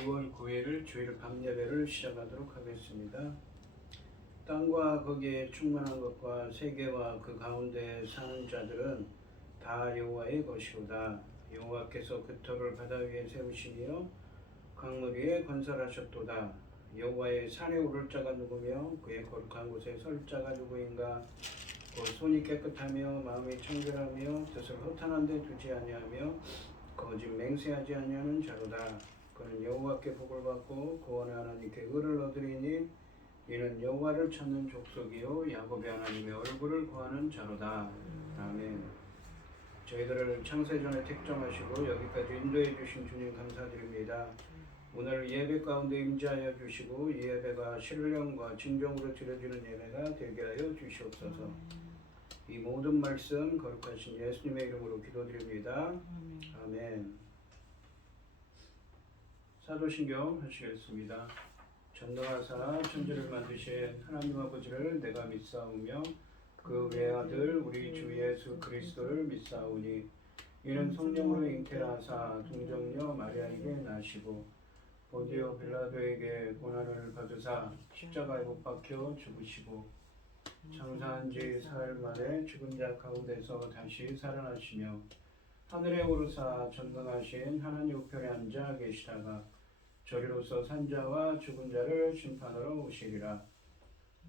2월 9일 주일 밤예배를 시작하도록 하겠습니다. 땅과 거기에 충만한 것과 세계와 그 가운데 사는 자들은 다 여호와의 것이로다. 여호와께서 그 터를 바다 위에 세우시며 강물 위에 건설하셨도다. 여호와의 산에 오를 자가 누구며 그의 거룩한 곳에 설 자가 누구인가? 그 손이 깨끗하며 마음이 청결하며 뜻을 허탄한 데 두지 아니하며 거짓 맹세하지 아니하는 자로다. 그는 여호와께 복을 받고 구원의 하나님께 의를 얻으리니 이는 여호와를 찾는 족속이요 야곱의 하나님의 얼굴을 구하는 자로다. 아멘. 저희들을 창세전에 택정하시고 여기까지 인도해 주신 주님 감사드립니다. 오늘 예배 가운데 임재하여 주시고 이 예배가 신령과 진정으로 드려지는 예배가 되게 하여 주시옵소서. 이 모든 말씀 거룩하신 예수님의 이름으로 기도드립니다. 아멘. 사도신경 하시겠습니다. 전능하사 천지를 만드신 하나님 아버지를 내가 믿사오며 그 외아들 우리 주 예수 그리스도를 믿사오니 이는 성령으로 잉태하사 동정녀 마리아에게 나시고 본디오 빌라도에게 고난을 받으사 십자가에 못 박혀 죽으시고 장사한 지 사흘 만에 죽은 자 가운데서 다시 살아나시며 하늘에 오르사 전능하신 하나님 우편에 앉아 계시다가 저리로서 산자와 죽은 자를 심판하러 오시리라.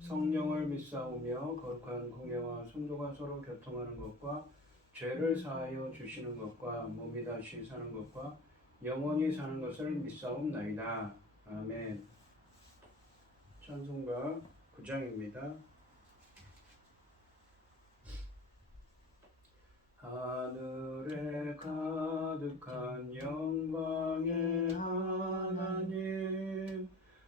성령을 믿사오며 거룩한 공예와 성도가 서로 교통하는 것과 죄를 사하여 주시는 것과 몸이 다시 사는 것과 영원히 사는 것을 믿사옵나이다. 아멘. 찬송가 9장입니다. 하늘에 가득한 영광의 하나님,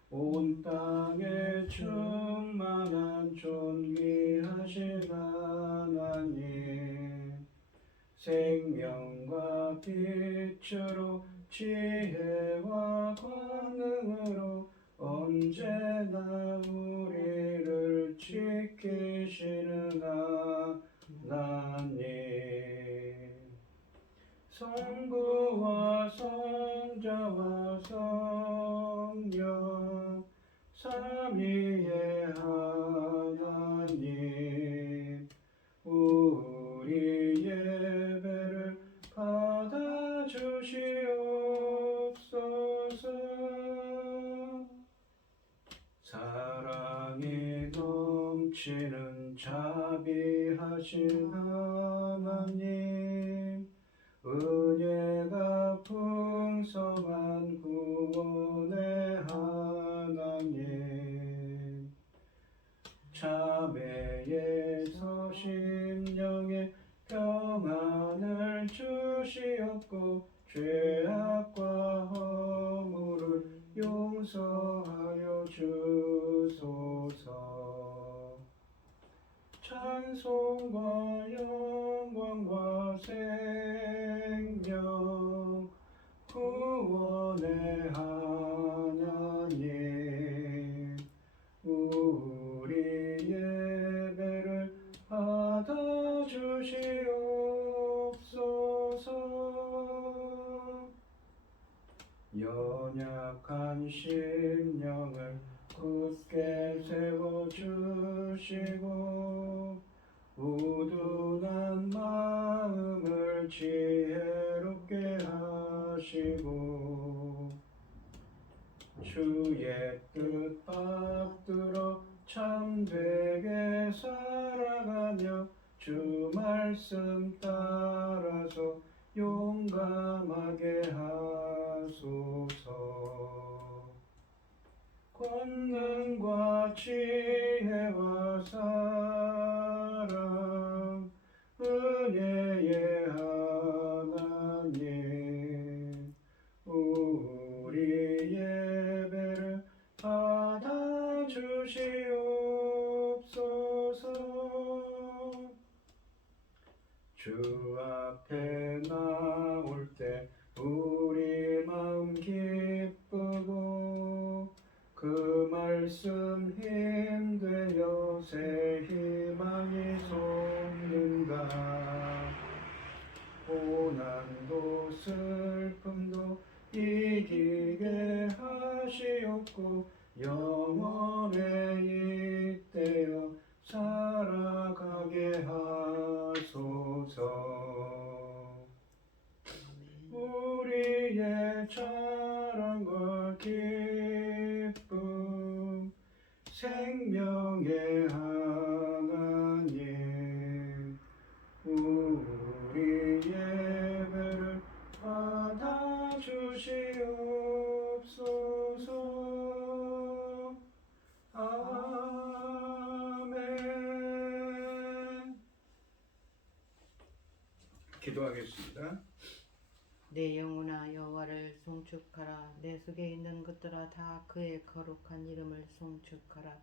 온 땅에 충만한 존귀하신 하나님, 생명과 빛으로 지혜와 권능으로 언제나 우리를 지키시는 하나님, 성부와 성자와 성령 삼위의 하나님, 우리 예배를 받아주시옵소서. 사랑이 넘치는 자비하신 하나님, 은혜가 풍성한 구원의 하나님, 참회에서 심령에 평안을 주시옵고 죄악과 허물을 용서하여 주소서. 찬송과 영광과 생명 구원의 하나님, 우리 예배를 받아주시옵소서. 연약한 심령을 굳게 세워주시고 우둔한 마음을 지혜롭게 하시고 주의 뜻 받들어 참되게 살아가며 주 말씀 따라서 용감하게 하소서. 권능과 지혜와 사랑 은혜의 하나님, 우리 예배를 받아주시옵소서. 주 앞에 나올 때 우리 마음 기쁘고 그 말씀 힘되어 새 희망이 솟는다. 고난도 슬픔도 이기게 기도하겠습니다. 내 영혼아 여호와를 송축하라. 내 속에 있는 것들아 다 그의 거룩한 이름을 송축하라.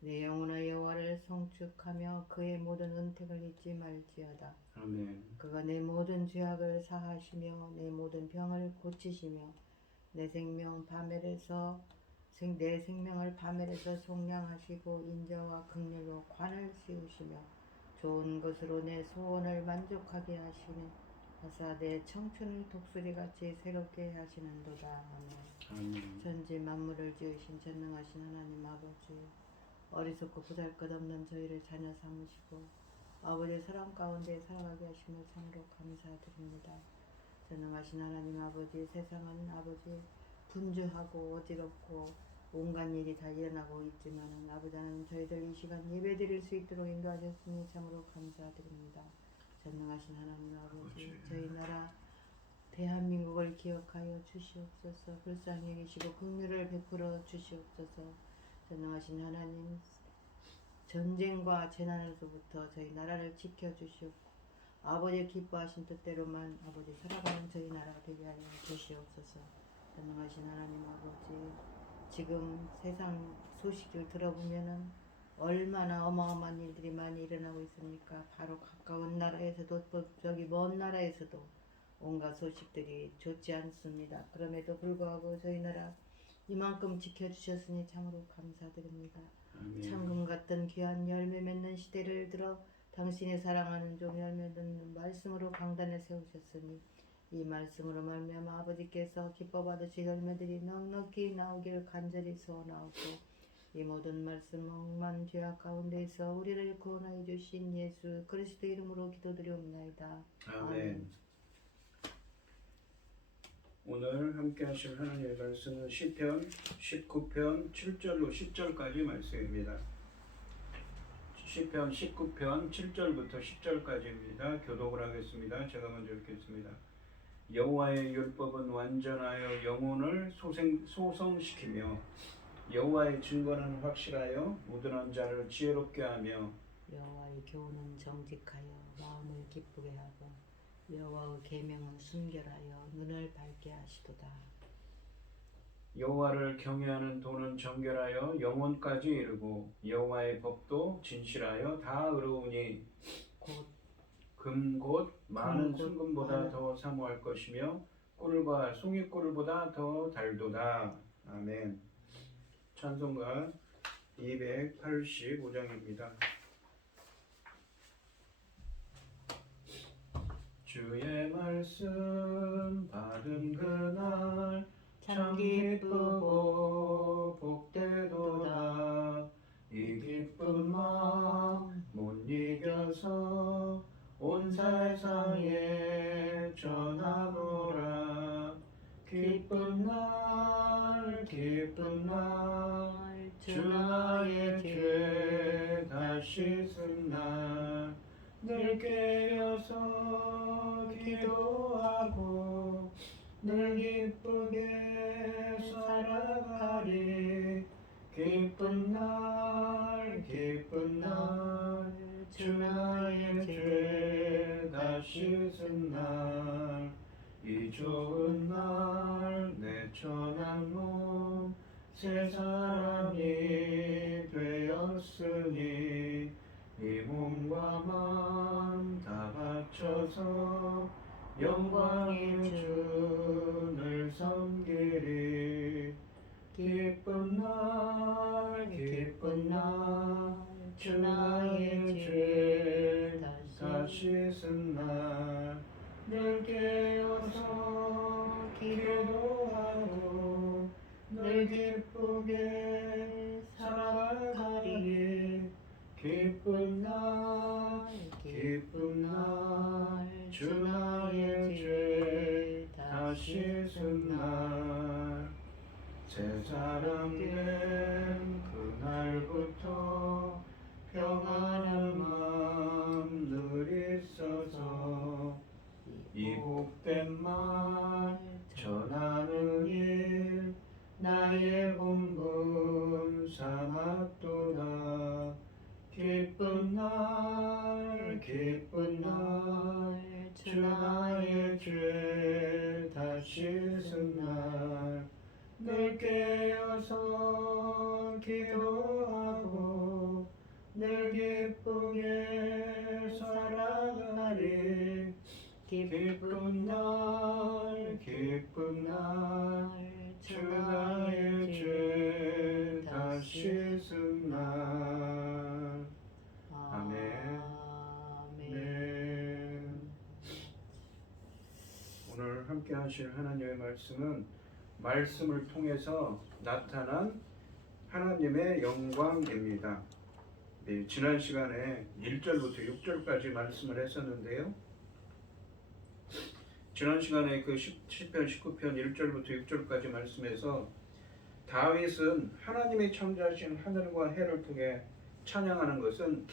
내 영혼아 여호와를 송축하며 그의 모든 은택을 잊지 말지어다. 아멘. 그가 내 모든 죄악을 사하시며 내 모든 병을 고치시며 내 생명을 바멜에서 속량하시고 인자와 긍휼로 관을 씌우시며 좋은 것으로 내 소원을 만족하게 하시네. 하사 내 청춘을 독수리같이 새롭게 하시는도다. 아멘. 아멘. 천지 만물을 지으신 전능하신 하나님 아버지, 어리석고 보잘것없는 저희를 자녀 삼으시고 아버지의 사랑 가운데 살아가게 하심을 참으로 감사드립니다. 전능하신 하나님 아버지, 세상은 아버지 분주하고 어지럽고 온갖 일이 다 일어나고 있지만은 아버지 하나님 저희들 이 시간 예배드릴 수 있도록 인도하셨으니 참으로 감사드립니다. 전능하신 하나님 아버지, 저희 나라 대한민국을 기억하여 주시옵소서. 불쌍히 여기시고 긍휼을 베풀어 주시옵소서. 전능하신 하나님, 전쟁과 재난에서부터 저희 나라를 지켜주시옵고 아버지의 기뻐하신 뜻대로만 아버지 살아가는 저희 나라가 되게 하여 주시옵소서. 전능하신 하나님 아버지, 지금 세상 소식을 들어보면은 얼마나 어마어마한 일들이 많이 일어나고 있습니까? 바로 가까운 나라에서도 저기 먼 나라에서도 온갖 소식들이 좋지 않습니다. 그럼에도 불구하고 저희 나라 이만큼 지켜주셨으니 참으로 감사드립니다. 창금 같은 귀한 열매 맺는 시대를 들어 당신이 사랑하는 종 열매 맺는 말씀으로 강단에 세우셨으니 이 말씀으로 말미암아 아버지께서 기뻐 받으실 열매들이 넉넉히 나오기를 간절히 소원하옵고 이 모든 말씀 억만 죄악 가운데서 우리를 구원하여 주신 예수 그리스도 이름으로 기도드리옵나이다. 아멘. 오늘 함께 하실 하나님의 말씀은 시편 19편 7절로 10절까지 말씀입니다. 시편 19편 7절부터 10절까지입니다. 교독을 하겠습니다. 제가 먼저 읽겠습니다. 여호와의 율법은 완전하여 영혼을 소성시키며 여호와의 증거는 확실하여 무던한 자를 지혜롭게 하며 여호와의 교훈은 정직하여 마음을 기쁘게 하고 여호와의 계명은 순결하여 눈을 밝게 하시도다. 여호와를 경외하는 도는 정결하여 영혼까지 이르고 여호와의 법도 진실하여 다 의로우니 금 곧 많은 순금보다 더 사모할 것이며 꿀과 송이꿀보다 더 달도다. 아멘. 찬송가 285장입니다. 주의 말씀 받은 그날 참 기쁘고 복되도다. 이 기쁜 마음 못 이겨서 온 세상에 전하노라. 기쁜 날 주 나의 죄 다 씻은 날 늘 깨어서 기도하고 늘 기쁘게 살아가리. 기쁜 날 주 나의 죄 다 씻은 날 이 좋은 날 내 천한 몸 새 사람이 되었으니 이 몸과 마음 다 바쳐서 영광의 주를 섬기리. 기쁜 날 주 나의 죄 다 씻은 날 늘 깨어서 기도하고 늘 기쁘게 살아가리. 기쁜 날 주 나의 죄 다 씻은 날 새 사람 된 그날부터 평안한 마음 늘 있어서 이 복된 말 전하는 일 나의 본분 삼았도다. 기쁜 날 주 나의 죄 다 씻은 날 늘 깨어서 기도하고 늘 기쁘게 살아가리. 기쁜 날 주 나의 죄 다 씻은 날. 아멘. 네. 오늘 함께 하실 하나님의 말씀은 말씀을 통해서 나타난 하나님의 영광입니다. 네, 지난 시간에 1절부터 6절까지 말씀을 했었는데요. 지난 시간에 그 10편, 19편 1절부터 6절까지 말씀에서 다윗은 하나님의 창조하신 하늘과 해를 통해 찬양하는 것은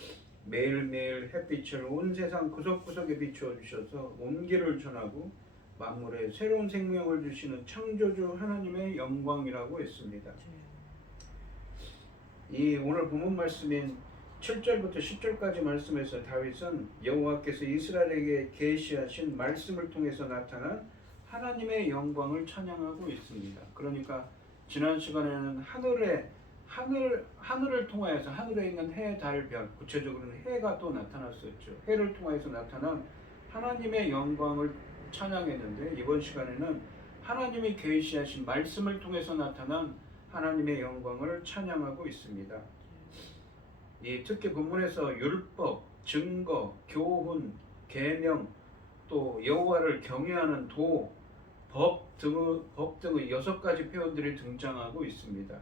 매일매일 햇빛을 온 세상 구석구석에 비추어 주셔서 온기를 전하고 만물에 새로운 생명을 주시는 창조주 하나님의 영광이라고 했습니다. 이 오늘 본문 말씀인 7절부터 10절까지 말씀에서 다윗은 여호와께서 이스라엘에게 계시하신 말씀을 통해서 나타난 하나님의 영광을 찬양하고 있습니다. 그러니까 지난 시간에는 하늘을 통하여서 하늘에 있는 해, 달, 별, 구체적으로는 해가 또 나타났었죠. 해를 통하여서 나타난 하나님의 영광을 찬양했는데 이번 시간에는 하나님이 계시하신 말씀을 통해서 나타난 하나님의 영광을 찬양하고 있습니다. 특히 본문에서 율법, 증거, 교훈, 계명, 또 여호와를 경외하는 도, 법 등의 6가지 표현들이 등장하고 있습니다.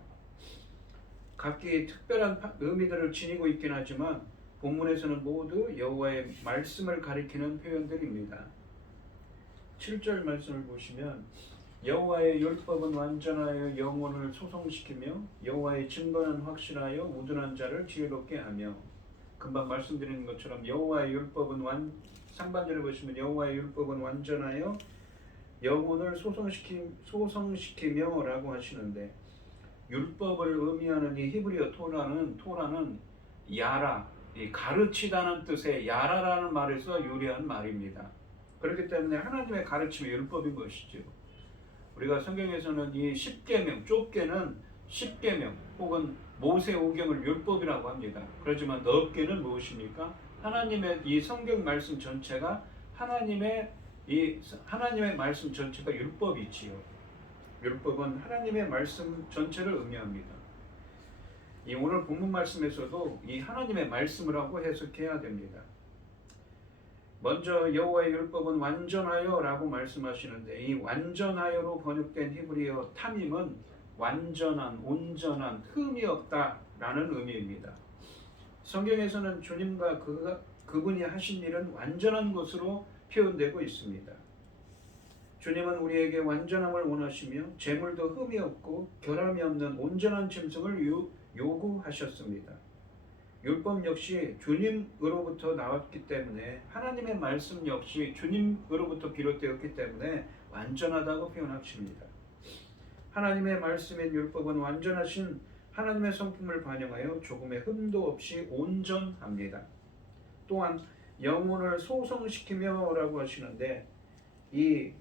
각기 특별한 의미들을 지니고 있긴 하지만 본문에서는 모두 여호와의 말씀을 가리키는 표현들입니다. 7절 말씀을 보시면 여호와의 율법은 완전하여 영혼을 소성시키며 여호와의 증거는 확실하여 우둔한 자를 지혜롭게 하며. 금방 말씀드린 것처럼 여호와의 율법은 상반절에 보시면 여호와의 율법은 완전하여 영혼을 소성시키며 라고 하시는데, 율법을 의미하는 이 히브리어 토라는 야라, 가르치다는 뜻의 야라라는 말에서 유래한 말입니다. 그렇기 때문에 하나님의 가르침이 율법인 것이죠. 우리가 성경에서는 이 10계명, 좁게는 10계명 혹은 모세 오경을 율법이라고 합니다. 그렇지만 넓게는 무엇입니까? 하나님의 이 성경 말씀 전체가 하나님의 말씀 전체가 율법이지요. 율법은 하나님의 말씀 전체를 의미합니다. 이 오늘 본문 말씀에서도 이 하나님의 말씀을 하고 해석해야 됩니다. 먼저 여호와의 율법은 완전하여 라고 말씀하시는데, 이 완전하여로 번역된 히브리어 타밈은 완전한, 온전한, 흠이 없다 라는 의미입니다. 성경에서는 주님과 그분이 하신 일은 완전한 것으로 표현되고 있습니다. 주님은 우리에게 완전함을 원하시며 재물도 흠이 없고 결함이 없는 온전한 짐승을 요구하셨습니다. 율법 역시 주님으로부터 나왔기 때문에, 하나님의 말씀 역시 주님으로부터 비롯되었기 때문에 완전하다고 표현하십니다. 하나님의 말씀인 율법은 완전하신 하나님의 성품을 반영하여 조금의 흠도 없이 온전합니다. 또한 영혼을 소성시키며 라고 하시는데, 이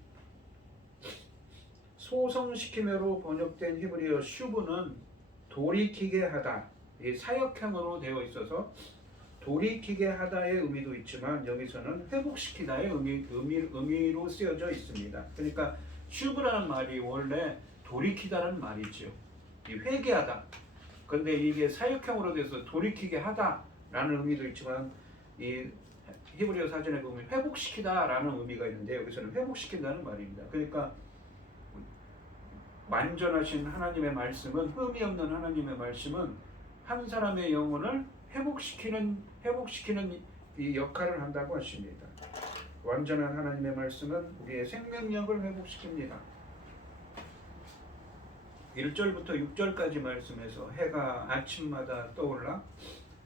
소성시키며로 번역된 히브리어 슈브는 돌이키게 하다, 사역형으로 되어 있어서 돌이키게 하다의 의미도 있지만 여기서는 회복시키다의 의미로 쓰여져 있습니다. 그러니까 슈브라는 말이 원래 돌이키다라는 말이죠. 회개하다. 그런데 이게 사역형으로 돼서 돌이키게 하다라는 의미도 있지만 이 히브리어 사전에 보면 회복시키다라는 의미가 있는데 여기서는 회복시킨다는 말입니다. 그러니까 완전하신 하나님의 말씀은, 흠이 없는 하나님의 말씀은 한 사람의 영혼을 회복시키는 이 역할을 한다고 하십니다. 완전한 하나님의 말씀은 우리의 생명력을 회복시킵니다. 1절부터 6절까지 말씀에서 해가 아침마다 떠올라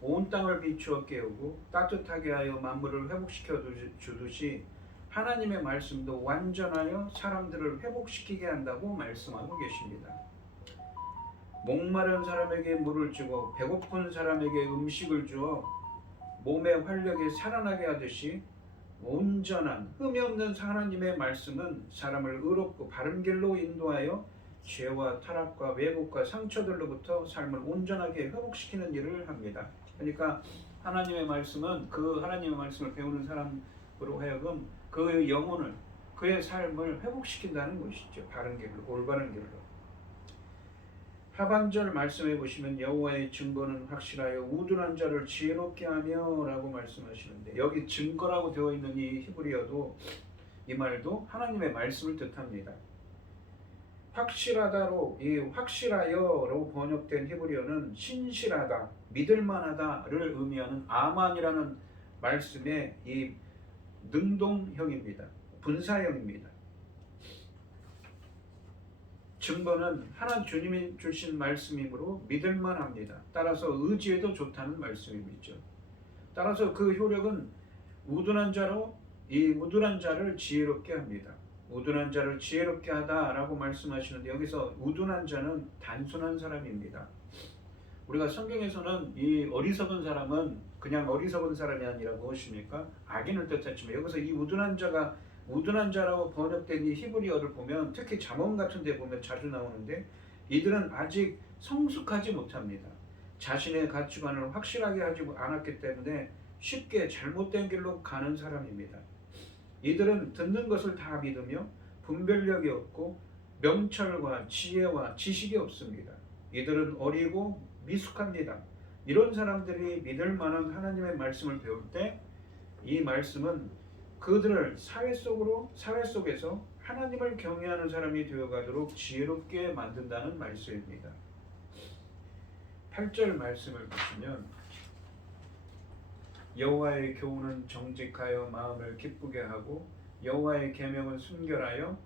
온 땅을 비추어 깨우고 따뜻하게 하여 만물을 회복시켜 주듯이 하나님의 말씀도 완전하여 사람들을 회복시키게 한다고 말씀하고 계십니다. 목마른 사람에게 물을 주고 배고픈 사람에게 음식을 주어 몸의 활력이 살아나게 하듯이 온전한 흠이 없는 하나님의 말씀은 사람을 의롭고 바른 길로 인도하여 죄와 타락과 왜곡과 상처들로부터 삶을 온전하게 회복시키는 일을 합니다. 그러니까 하나님의 말씀은 그 하나님의 말씀을 배우는 사람으로 하여금 그 영혼을 그의 삶을 회복시킨다는 것이죠. 바른 길로, 올바른 길로. 하반절 말씀해 보시면 여호와의 증거는 확실하여 우둔한 자를 지혜롭게 하며라고 말씀하시는데 여기 증거라고 되어 있는 이 히브리어도 이 말도 하나님의 말씀을 뜻합니다. 확실하다로 이 확실하여로 번역된 히브리어는 신실하다, 믿을만하다를 의미하는 아만이라는 말씀의 이 능동형입니다. 분사형입니다. 증거는 하나님 주님이 주신 말씀이므로 믿을만합니다. 따라서 의지해도 좋다는 말씀이죠. 따라서 그 효력은 우둔한 자를 지혜롭게 합니다. 우둔한 자를 지혜롭게 하다라고 말씀하시는데 여기서 우둔한 자는 단순한 사람입니다. 우리가 성경에서는 이 어리석은 사람은 그냥 어리석은 사람이 아니라 무엇입니까? 악인을 뜻했지만 여기서 이 우둔한 자라고 번역된 이 히브리어를 보면 특히 잠언 같은 데 보면 자주 나오는데 이들은 아직 성숙하지 못합니다. 자신의 가치관을 확실하게 하지 않았기 때문에 쉽게 잘못된 길로 가는 사람입니다. 이들은 듣는 것을 다 믿으며 분별력이 없고 명철과 지혜와 지식이 없습니다. 이들은 어리고 미숙합니다. 이런 사람들이 믿을 만한 하나님의 말씀을 배울 때 이 말씀은 그들을 사회 속에서 하나님을 경외하는 사람이 되어가도록 지혜롭게 만든다는 말씀입니다. 8절 말씀을 보시면 여호와의 교훈은 정직하여 마음을 기쁘게 하고 여호와의 계명은 순결하여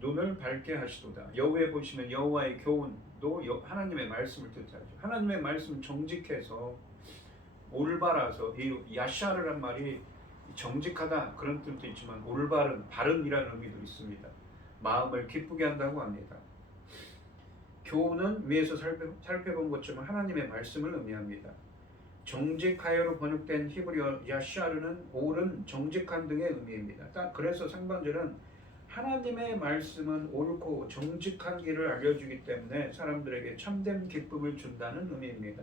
눈을 밝게 하시도다. 여호와에 보시면 여호와의 교훈도 하나님의 말씀을 뜻하죠. 하나님의 말씀 정직해서 올바라서 이 야샤르란 말이 정직하다 그런 뜻도 있지만 올바른 바른이라는 의미도 있습니다. 마음을 기쁘게 한다고 합니다. 교훈은 위에서 살펴본 것처럼 하나님의 말씀을 의미합니다. 정직하여로 번역된 히브리어 야샤르는 옳은, 정직한 등의 의미입니다. 그래서 상반절은 하나님의 말씀은 옳고 정직한 길을 알려주기 때문에 사람들에게 참된 기쁨을 준다는 의미입니다.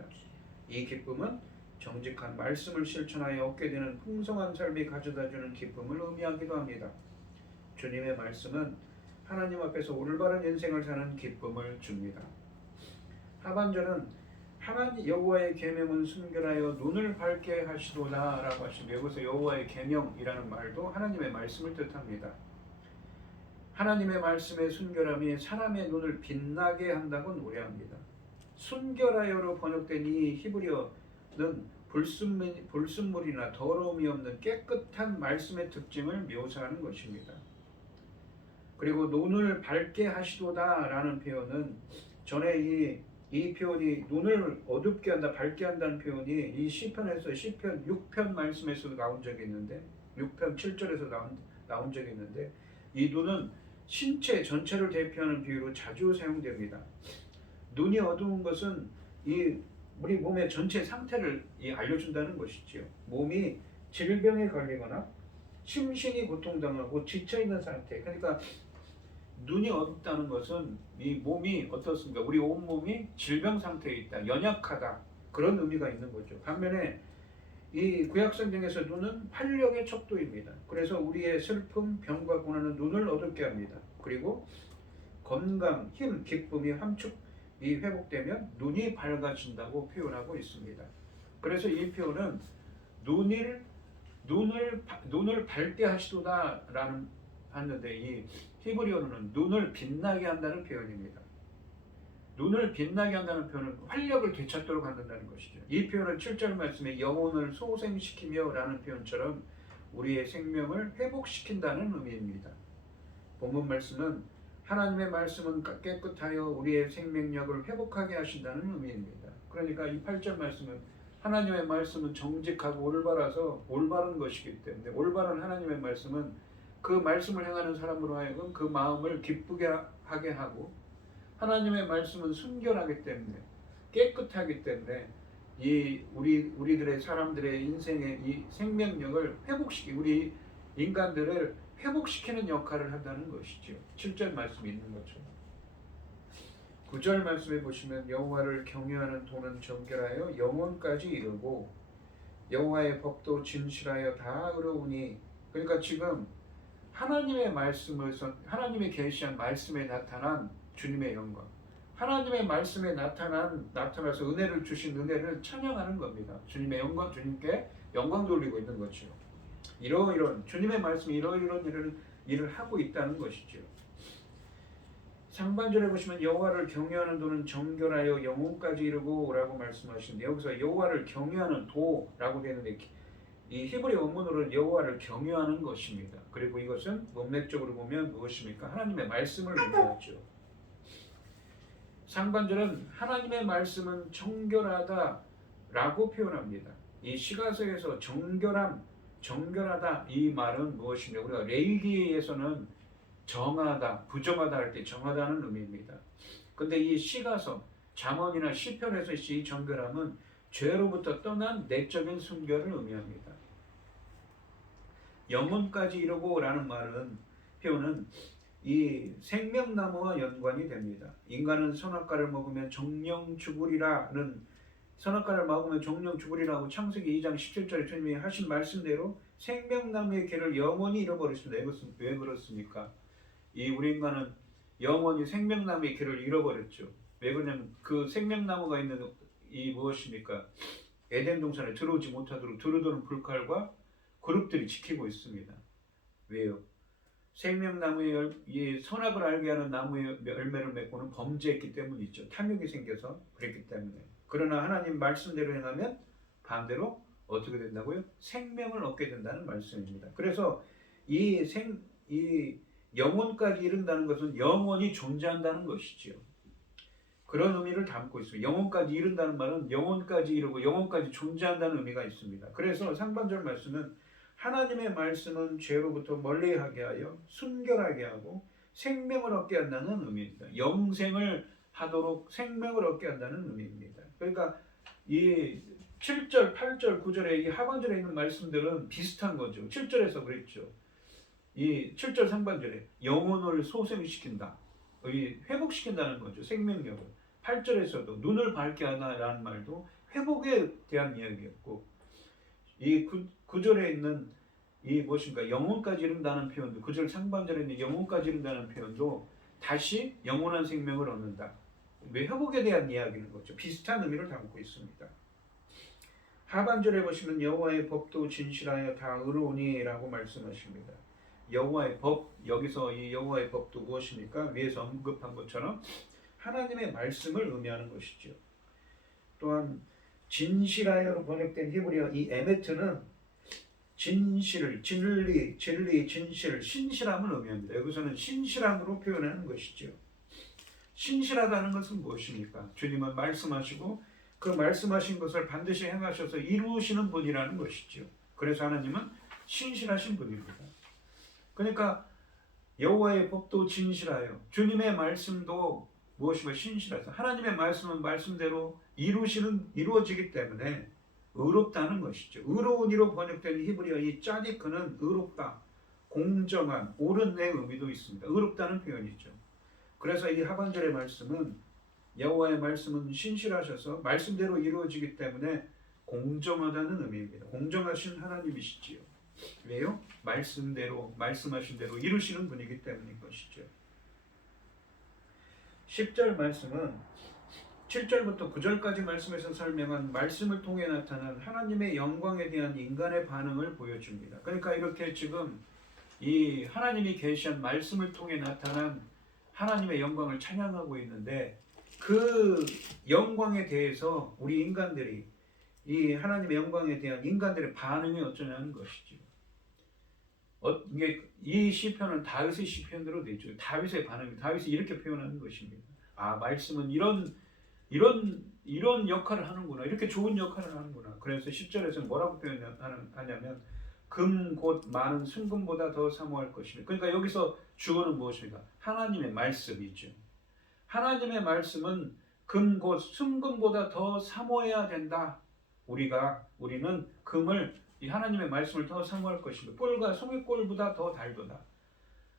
이 기쁨은 정직한 말씀을 실천하여 얻게 되는 풍성한 삶이 가져다주는 기쁨을 의미하기도 합니다. 주님의 말씀은 하나님 앞에서 올바른 인생을 사는 기쁨을 줍니다. 하반절은 하나님 여호와의 계명은 순결하여 눈을 밝게 하시도다 라고 하십니다. 여기서 여호와의 계명이라는 말도 하나님의 말씀을 뜻합니다. 하나님의 말씀의 순결함이 사람의 눈을 빛나게 한다고 노래합니다. 순결하여로 번역된 이 히브리어는 불순물이나 더러움이 없는 깨끗한 말씀의 특징을 묘사하는 것입니다. 그리고 눈을 밝게 하시도다 라는 표현은 전에 이 표현이 눈을 어둡게 한다, 밝게 한다는 표현이 이 시편에서 시편 6편 말씀에서도 나온 적이 있는데 6편 7절에서 나온 적이 있는데 이 눈은 신체 전체를 대표하는 비유로 자주 사용됩니다. 눈이 어두운 것은 우리 몸의 전체 상태를 알려준다는 것이지요. 몸이 질병에 걸리거나 심신이 고통당하고 지쳐있는 상태. 그러니까 눈이 어둡다는 것은 이 몸이 어떻습니까? 우리 온몸이 질병 상태에 있다, 연약하다 그런 의미가 있는 거죠. 반면에 이 구약성경에서 눈은 활력의 척도입니다. 그래서 우리의 슬픔, 병과 고난은 눈을 어둡게 합니다. 그리고 건강, 힘, 기쁨이 회복되면 눈이 밝아진다고 표현하고 있습니다. 그래서 이 표현은 눈을 밝게 하시도다라는 하는데 이 히브리어로는 눈을 빛나게 한다는 표현입니다. 눈을 빛나게 한다는 표현은 활력을 되찾도록 한다는 것이죠. 이 표현은 7절 말씀에 영혼을 소생시키며 라는 표현처럼 우리의 생명을 회복시킨다는 의미입니다. 본문 말씀은 하나님의 말씀은 깨끗하여 우리의 생명력을 회복하게 하신다는 의미입니다. 그러니까 이 8절 말씀은 하나님의 말씀은 정직하고 올바라서 올바른 것이기 때문에 올바른 하나님의 말씀은 그 말씀을 행하는 사람으로 하여금 그 마음을 기쁘게 하게 하고 하나님의 말씀은 순결하기 때문에 깨끗하기 때문에 우리들의 사람들의 인생의 이 생명력을 회복시키고 우리 인간들을 회복시키는 역할을 한다는 것이죠. 7절 말씀에 있는 것처럼. 9절 말씀에 보시면 여호와를 경외하는 도는 정결하여 영원까지 이르고 여호와의 법도 진실하여 다 의로우니. 그러니까 지금 하나님의 말씀에서 하나님의 계시한 말씀에 나타난 주님의 영광, 하나님의 말씀에 나타나서 은혜를 주신 은혜를 찬양하는 겁니다. 주님의 영광, 주님께 영광 돌리고 있는 거죠. 이런 주님의 말씀이 이런 일을 하고 있다는 것이죠. 상반절에 보시면 여호와를 경외하는 도는 정결하여 영혼까지 이르고 라고 말씀하시는데, 여기서 여호와를 경외하는 도라고 되는데 이 히브리 원문으로는 여호와를 경외하는 것입니다. 그리고 이것은 문맥적으로 보면 무엇입니까? 하나님의 말씀을 의미하죠. 상반절은 하나님의 말씀은 정결하다라고 표현합니다. 이 시가서에서 정결하다 이 말은 무엇입니까? 우리가 레위기에서는 정하다, 부정하다 할 때 정하다는 의미입니다. 근데 이 시가서, 잠언이나 시편에서 이 정결함은 죄로부터 떠난 내적인 순결을 의미합니다. 영혼까지 이르고 라는 표현은 이 생명나무와 연관이 됩니다. 인간은 선악과를 먹으면 정령 죽으리라는, 선악과를 먹으면 정령 죽으리라고 창세기 2장 17절에 주님이 하신 말씀대로 생명나무의 길을 영원히 잃어버렸습니다. 왜 그렇습니까? 우리 인간은 영원히 생명나무의 길을 잃어버렸죠. 왜 그러냐면 그 생명나무가 있는 무엇입니까? 에덴 동산에 들어오지 못하도록 두루두루 불칼과 그룹들이 지키고 있습니다. 왜요? 생명나무의 이 선악을 알게 하는 나무의 열매를 맺고는 범죄했기 때문이죠. 탐욕이 생겨서 그랬기 때문에. 그러나 하나님 말씀대로 행하면 반대로 어떻게 된다고요? 생명을 얻게 된다는 말씀입니다. 그래서 이 영혼까지 이른다는 것은 영원히 존재한다는 것이지요. 그런 의미를 담고 있습니다. 영혼까지 이른다는 말은 영혼까지 이르고 영혼까지 존재한다는 의미가 있습니다. 그래서 상반절 말씀은 하나님의 말씀은 죄로부터 멀리하게 하여 순결하게 하고 생명을 얻게 한다는 의미입니다. 영생을 하도록 생명을 얻게 한다는 의미입니다. 그러니까 이 7절, 8절, 9절에 이 하반절에 있는 말씀들은 비슷한 거죠. 7절에서 그랬죠. 이 7절 상반절에 영혼을 소생시킨다, 회복시킨다는 거죠. 생명력을. 8절에서도 눈을 밝게 하다라는 말도 회복에 대한 이야기였고, 이 9절에 있는 무엇인가 영혼까지 이른다는 표현도, 9절 상반절에 있는 영혼까지 이른다는 표현도 다시 영원한 생명을 얻는다, 회복에 대한 이야기는 거죠. 비슷한 의미를 담고 있습니다. 하반절에 보시면 여호와의 법도 진실하여 다 의로우니 라고 말씀하십니다. 여호와의 법, 여기서 이 여호와의 법도 무엇입니까? 위에서 언급한 것처럼 하나님의 말씀을 의미하는 것이죠. 또한 진실하여로 번역된 히브리어 이 에메트는 진실, 진리, 진실, 신실함을 의미합니다. 여기서는 신실함으로 표현하는 것이죠. 신실하다는 것은 무엇입니까? 주님은 말씀하시고 그 말씀하신 것을 반드시 행하셔서 이루시는 분이라는 것이죠. 그래서 하나님은 신실하신 분입니다. 그러니까 여호와의 법도 진실하여, 주님의 말씀도 무엇이며 신실하서, 하나님의 말씀은 말씀대로 이루어지기 때문에 의롭다는 것이죠. 의로운 이로 번역된 히브리어 이 짜디크는 의롭다, 공정한, 옳은 내 의미도 있습니다. 의롭다는 표현이죠. 그래서 이 하반절의 말씀은 여호와의 말씀은 신실하셔서 말씀대로 이루어지기 때문에 공정하다는 의미입니다. 공정하신 하나님이시지요. 왜요? 말씀대로, 말씀하신 대로 이루시는 분이기 때문인 것이죠. 10절 말씀은 7절부터 9절까지 말씀에서 설명한 말씀을 통해 나타난 하나님의 영광에 대한 인간의 반응을 보여줍니다. 그러니까 이렇게 지금 이 하나님이 계시한 말씀을 통해 나타난 하나님의 영광을 찬양하고 있는데, 그 영광에 대해서 우리 인간들이, 이 하나님의 영광에 대한 인간들의 반응이 어쩌냐는 것이죠. 이 시편은 다윗의 시편대로 되죠. 다윗의 반응이, 다윗이 이렇게 표현하는 것입니다. 아, 말씀은 이런 역할을 하는구나, 이렇게 좋은 역할을 하는구나. 그래서 10절에서는 뭐라고 표현하냐면 금 곧 많은 순금보다 더 사모할 것입니다. 그러니까 여기서 주어는 무엇입니까? 하나님의 말씀이죠. 하나님의 말씀은 금 곧 순금보다 더 사모해야 된다. 우리는 금을 이 하나님의 말씀을 더 사모할 것이며 꿀과 송이꿀보다 더 달도다.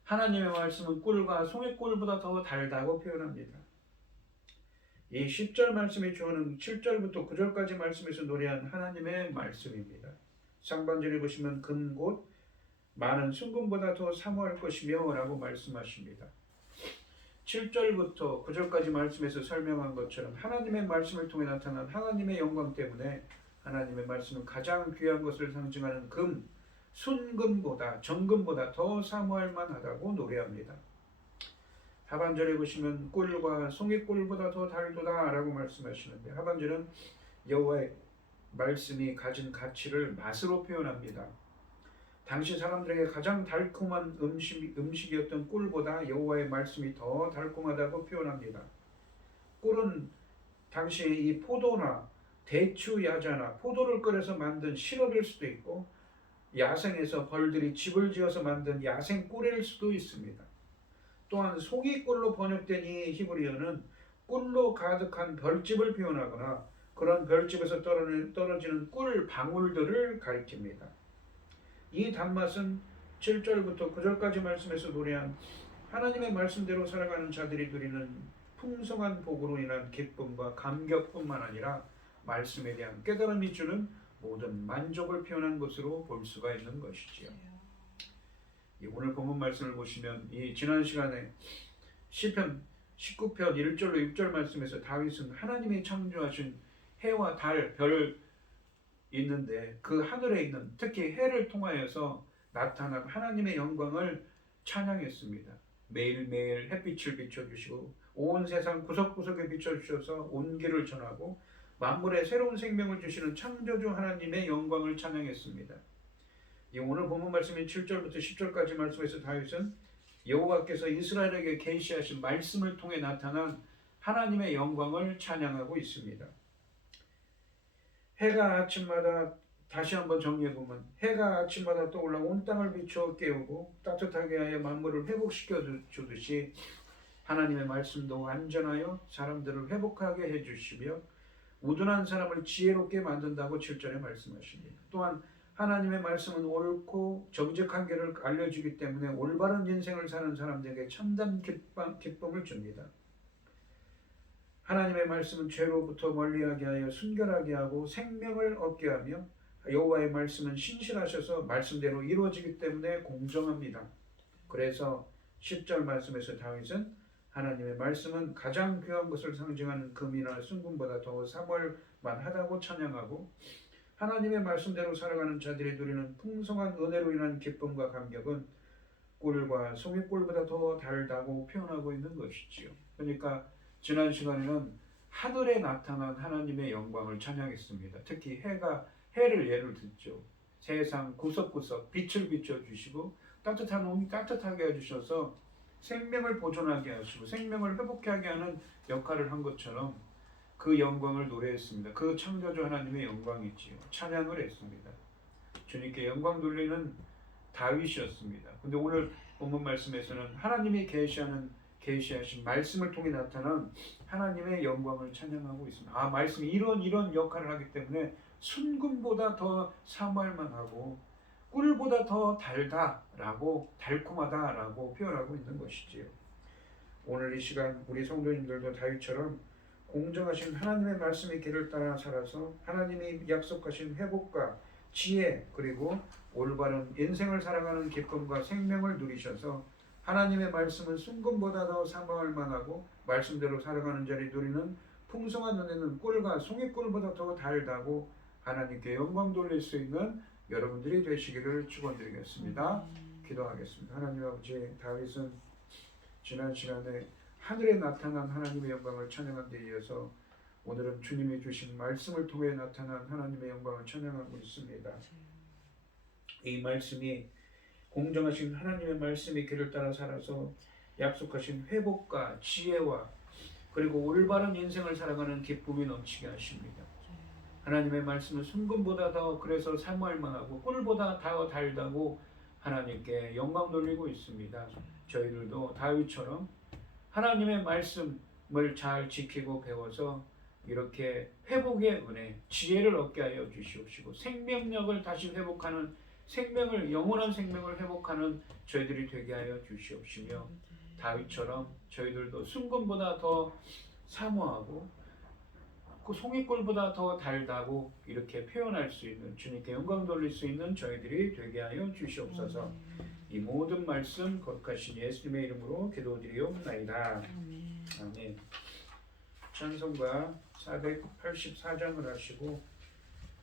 하나님의 말씀은 꿀과 송이꿀보다 더 달다고 표현합니다. 이 10절 말씀이 주어는 7절부터 9절까지 말씀에서 노래한 하나님의 말씀입니다. 상반절에 보시면 금 곧 많은 순금보다 더 사모할 것이며 라고 말씀하십니다. 7절부터 9절까지 말씀에서 설명한 것처럼 하나님의 말씀을 통해 나타난 하나님의 영광 때문에 하나님의 말씀은 가장 귀한 것을 상징하는 금, 순금보다 정금보다 더 사모할 만하다고 노래합니다. 하반절에 보시면 꿀과 송이꿀보다 더 달도다 라고 말씀하시는데 하반절은 여호와의 말씀이 가진 가치를 맛으로 표현합니다. 당시 사람들에게 가장 달콤한 음식이었던 꿀보다 여호와의 말씀이 더 달콤하다고 표현합니다. 꿀은 당시 이 포도나 대추 야자나 포도를 끓여서 만든 시럽일 수도 있고 야생에서 벌들이 집을 지어서 만든 야생 꿀일 수도 있습니다. 또한 송이꿀로 번역된 이 히브리어는 꿀로 가득한 별집을 표현하거나 그런 별집에서 떨어지는 꿀 방울들을 가리킵니다. 이 단맛은 7절부터 9절까지 말씀에서 노래한 하나님의 말씀대로 살아가는 자들이 누리는 풍성한 복으로 인한 기쁨과 감격뿐만 아니라 말씀에 대한 깨달음이 주는 모든 만족을 표현한 것으로 볼 수가 있는 것이지요. 오늘 본문 말씀을 보시면 이 지난 시간에 시편 19편 1절로 6절 말씀에서 다윗은 하나님이 창조하신 해와 달, 별 있는데 그 하늘에 있는 특히 해를 통하여서 나타난 하나님의 영광을 찬양했습니다. 매일매일 햇빛을 비춰주시고 온 세상 구석구석에 비춰주셔서 온기를 전하고 만물에 새로운 생명을 주시는 창조주 하나님의 영광을 찬양했습니다. 오늘 본문 말씀인 7절부터 10절까지 말씀에서 다윗은 여호와께서 이스라엘에게 계시하신 말씀을 통해 나타난 하나님의 영광을 찬양하고 있습니다. 해가 아침마다 다시 한번 정리해보면 해가 아침마다 떠올라 온 땅을 비추어 깨우고 따뜻하게 하여 만물을 회복시켜 주듯이 하나님의 말씀도 안전하여 사람들을 회복하게 해주시며 우둔한 사람을 지혜롭게 만든다고 7절에 말씀하십니다. 또한 하나님의 말씀은 옳고 정직한 길을 알려주기 때문에 올바른 인생을 사는 사람들에게 참담 기쁨을 줍니다. 하나님의 말씀은 죄로부터 멀리하게 하여 순결하게 하고 생명을 얻게 하며 여호와의 말씀은 신실하셔서 말씀대로 이루어지기 때문에 공정합니다. 그래서 10절 말씀에서 다윗은 하나님의 말씀은 가장 귀한 것을 상징하는 금이나 순금보다 더 사모할 만하다고 찬양하고 하나님의 말씀대로 살아가는 자들이 누리는 풍성한 은혜로 인한 기쁨과 감격은 꿀과 송이꿀보다 더 달다고 표현하고 있는 것이지요. 그러니까 지난 시간에는 하늘에 나타난 하나님의 영광을 찬양했습니다. 특히 해를 예를 들죠. 세상 구석구석 빛을 비춰주시고 따뜻하게 해주셔서 생명을 보존하게 하시고 생명을 회복하게 하는 역할을 한 것처럼 그 영광을 노래했습니다. 그 창조주 하나님의 영광이지요. 찬양을 했습니다. 주님께 영광 돌리는 다윗이었습니다. 근데 오늘 본문 말씀에서는 하나님이 계시하신 말씀을 통해 나타난 하나님의 영광을 찬양하고 있습니다. 말씀이 이런 역할을 하기 때문에 순금보다 더 사모할 만하고 꿀보다 더 달콤하다라고 표현하고 있는 것이지요. 오늘 이 시간 우리 성도님들도 다윗처럼 공정하신 하나님의 말씀의 길을 따라 살아서 하나님이 약속하신 회복과 지혜 그리고 올바른 인생을 살아가는 기쁨과 생명을 누리셔서 하나님의 말씀은 순금보다 더 사모할 만하고 말씀대로 살아가는 자리 누리는 풍성한 은혜는 꿀과 송이꿀보다 더 달다고 하나님께 영광 돌릴 수 있는 여러분들이 되시기를 축원드리겠습니다. 기도하겠습니다. 하나님 아버지, 다윗은 지난 시간에 하늘에 나타난 하나님의 영광을 찬양한 데 이어서 오늘은 주님이 주신 말씀을 통해 나타난 하나님의 영광을 찬양하고 있습니다. 이 말씀이 공정하신 하나님의 말씀의 길을 따라 살아서 약속하신 회복과 지혜와 그리고 올바른 인생을 살아가는 기쁨이 넘치게 하십니다. 하나님의 말씀은 순금보다 더 그래서 사모할 만하고 꿀보다 더 달다고 하나님께 영광 돌리고 있습니다. 저희들도 다윗처럼 하나님의 말씀을 잘 지키고 배워서 이렇게 회복의 은혜, 지혜를 얻게 하여 주시옵시고 생명력을 다시 회복하는 생명을 영원한 생명을 회복하는 저희들이 되게 하여 주시옵시며 다윗처럼 저희들도 순금보다 더 사모하고 그 송이꿀보다 더 달다고 이렇게 표현할 수 있는 주님께 영광 돌릴 수 있는 저희들이 되게 하여 주시옵소서. 이 모든 말씀 거룩하신 예수님의 이름으로 기도드리옵나이다. 아멘. 찬송가 484장을 하시고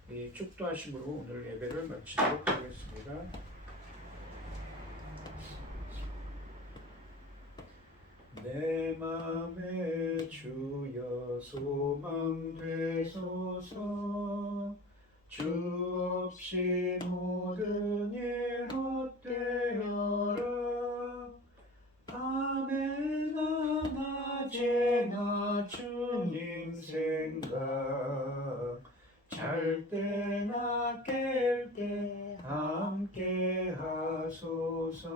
이 축도하심으로 오늘 예배를 마치도록 하겠습니다. 내 맘에 주여 소망 되소서. 주 없이 모든 일 헛되어라. 밤에나 낮에나 주님 생각, 잘 때나 깰 때 함께 하소서.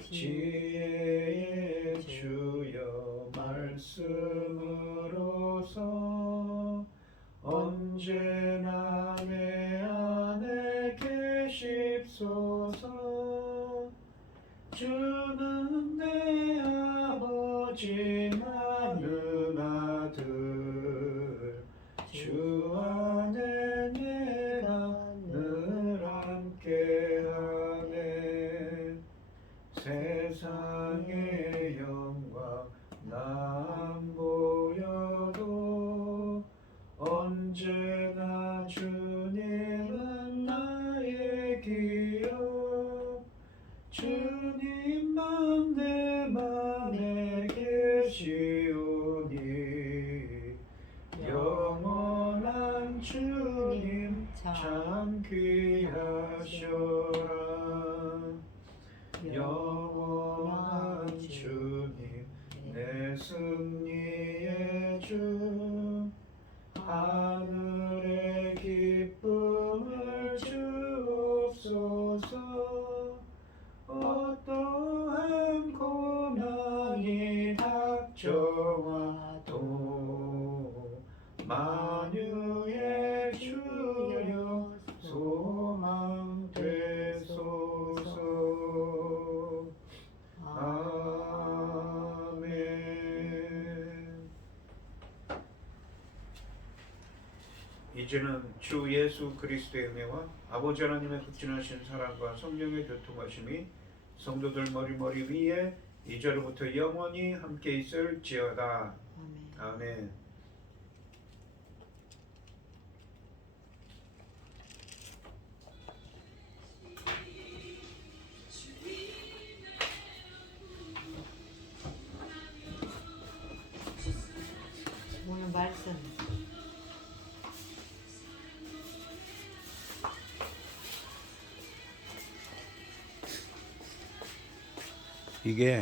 지혜의 주여 말씀으로서 언제나 내 안에 계십소서. 주는 내 아버지 나는 아들, 주 안에 내가 늘 함께하네. 세상의 영광 나 안 보여도 언제나 주님은 나의 기억. 주님만 내 맘에 계시오니 영원한 주님 참 귀하셔라. 영원한 주님 내 승리의 주, 하늘의 기쁨을 주옵소서. 어떠한 고난이 닥쳐와도 만유의 주여 소망 되소서. 아멘. 이제는 주 예수 그리스도의 은혜와 아버지 하나님의 극진하신 사랑과 성령의 교통하심이 성도들 머리 위에 이제로부터 영원히 함께 있을지어다. 아멘. 오늘 말씀 이게